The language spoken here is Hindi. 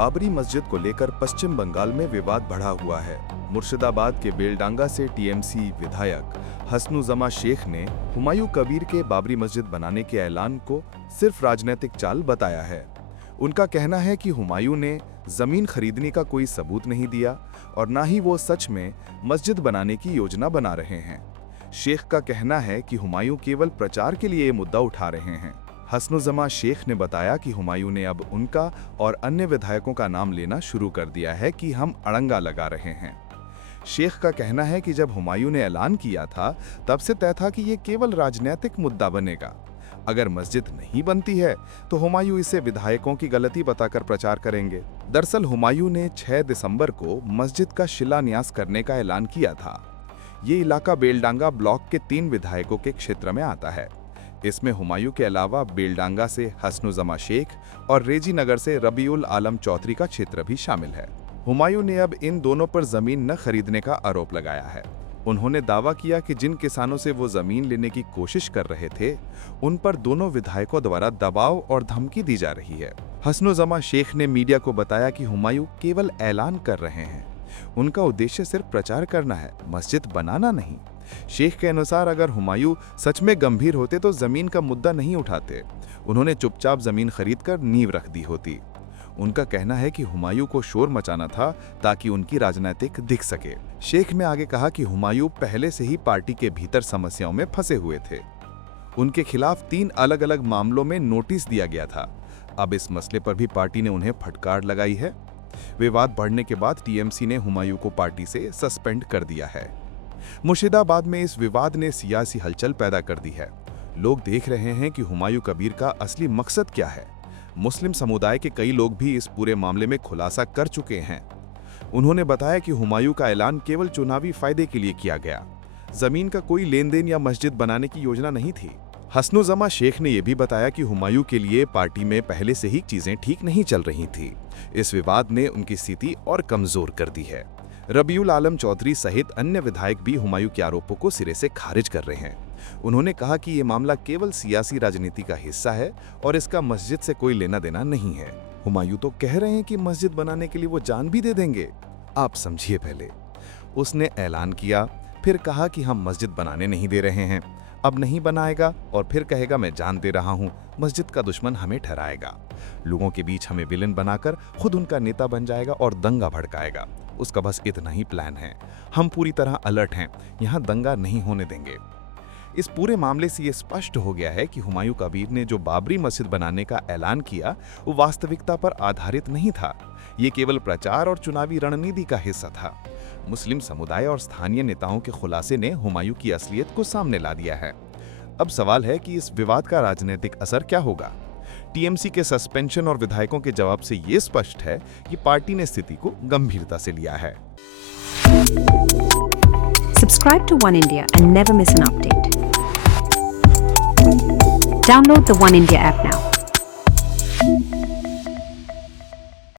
बाबरी मस्जिद को लेकर पश्चिम बंगाल में विवाद बढ़ा हुआ है। मुर्शिदाबाद के बेलडांगा से टीएमसी विधायक हसनुज़मा शेख ने हुमायूं कबीर के बाबरी मस्जिद बनाने के ऐलान को सिर्फ राजनीतिक चाल बताया है। उनका कहना है कि हुमायूं ने जमीन खरीदने का कोई सबूत नहीं दिया और न ही वो सच में मस्जिद बनाने की योजना बना रहे हैं। शेख का कहना है कि हुमायूं केवल प्रचार के लिए ये मुद्दा उठा रहे हैं। हसनुज़मा शेख ने बताया कि हुमायूं ने अब उनका और अन्य विधायकों का नाम लेना शुरू कर दिया है कि हम अड़ंगा लगा रहे हैं। शेख का कहना है कि जब हुमायूं ने ऐलान किया था तब से तय था कि ये केवल राजनीतिक मुद्दा बनेगा। अगर मस्जिद नहीं बनती है तो हुमायूं इसे विधायकों की गलती बताकर प्रचार करेंगे। दरअसल हुमायूं ने 6 दिसंबर को मस्जिद का शिलान्यास करने का ऐलान किया था। ये इलाका बेलडांगा ब्लॉक के 3 विधायकों के क्षेत्र में आता है। इसमें हुमायूं के अलावा बेलडांगा से हसनुज़मा शेख और रेजी नगर से रबीउल आलम चौधरी का क्षेत्र भी शामिल है। हुमायूं ने अब इन दोनों पर जमीन न खरीदने का आरोप लगाया है। उन्होंने दावा किया कि जिन किसानों से वो जमीन लेने की कोशिश कर रहे थे, उन पर दोनों विधायकों द्वारा दबाव और धमकी दी जा रही है। हसनुज़मा शेख ने मीडिया को बताया कि हुमायूं केवल ऐलान कर रहे हैं। उनका उद्देश्य सिर्फ प्रचार करना है, मस्जिद बनाना नहीं। शेख के अनुसार अगर हुमायूं सच में गंभीर होते तो जमीन का मुद्दा नहीं उठाते। उन्होंने चुपचाप जमीन खरीदकर नींव रख दी होती। उनका कहना है कि हुमायूं को शोर मचाना था ताकि उनकी राजनीतिक दिख सके। शेख ने आगे कहा कि हुमायूं पहले से ही पार्टी के भीतर समस्याओं में फंसे हुए थे। उनके खिलाफ 3 अलग अलग मामलों में नोटिस दिया गया था। अब इस मसले पर भी पार्टी ने उन्हें फटकार लगाई है। विवाद बढ़ने के बाद टीएमसी ने हुमायूं को पार्टी से सस्पेंड कर दिया है। मुर्शिदाबाद में इस विवाद ने सियासी हलचल पैदा कर दी है। लोग देख रहे हैं कि हुमायूं कबीर का असली मकसद क्या है। मुस्लिम समुदाय के कई लोग भी इस पूरे मामले में खुलासा कर चुके हैं। उन्होंने बताया कि हुमायूं का ऐलान केवल चुनावी फायदे के लिए किया गया। जमीन का कोई लेन देन या मस्जिद बनाने की योजना नहीं थी। हसनुज़मा शेख ने यह भी बताया कि हुमायूं के लिए पार्टी में पहले से ही चीजें ठीक नहीं चल रही थी। इस विवाद ने उनकी स्थिति और कमजोर कर दी है। रबीउल आलम चौधरी सहित अन्य विधायक भी हुमायूं के आरोपों को सिरे से खारिज कर रहे हैं। उन्होंने कहा कि ये मामला केवल सियासी राजनीति का हिस्सा है और इसका मस्जिद से कोई लेना देना नहीं है। हुमायूं तो कह रहे हैं कि मस्जिद बनाने के लिए वो जान भी दे देंगे। आप समझिए, पहले उसने ऐलान किया, फिर कहा कि हम मस्जिद बनाने नहीं दे रहे हैं, अब नहीं बनाएगा और फिर कहेगा मैं जान दे रहा हूं, मस्जिद का दुश्मन हमें ठहराएगा। लोगों के बीच हमें विलेन बनाकर खुद उनका नेता बन जाएगा और दंगा भड़काएगा। उसका बस इतना ही प्लान है। हम पूरी तरह अलर्ट हैं, यहां दंगा नहीं होने देंगे। इस पूरे मामले से ये स्पष्ट हो गया है कि हुमायूं कबीर ने जो बाबरी मस्जिद बनाने का ऐलान किया वो वास्तविकता पर आधारित नहीं था। ये केवल प्रचार और चुनावी रणनीति का हिस्सा था। मुस्लिम समुदाय और स्थानीय नेताओं के खुलासे ने हुमायूं की असलियत को सामने ला दिया है। अब सवाल है कि इस विवाद का राजनीतिक असर क्या होगा। टीएमसी के सस्पेंशन और विधायकों के जवाब से ये स्पष्ट है कि पार्टी ने स्थिति को गंभीरता से लिया है। Subscribe to One India and never miss an update. Download the One India app now.